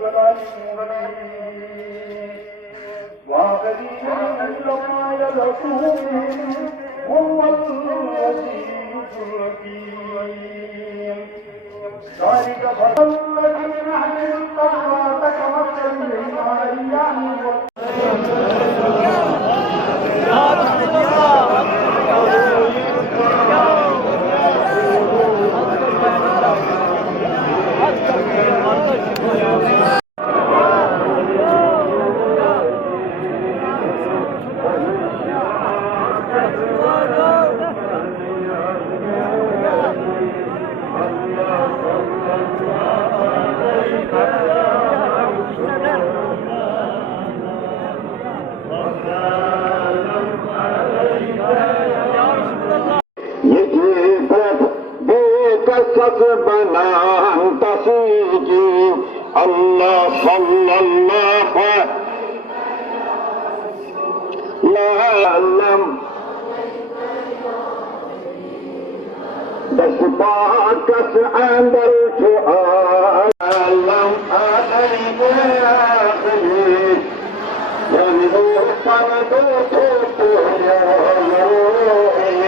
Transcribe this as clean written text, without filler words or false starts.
ضلال مبين وآخرين لما يلقوهم هو العزيز الحكيم ذلك فضل الذين أحسنوا التوراة كمثل الحمار بنان تسيجي الله صلى الله لا أعلم بس باكس عند الفؤاد لم أعلم يا أخي ينظر فندوت يا روحي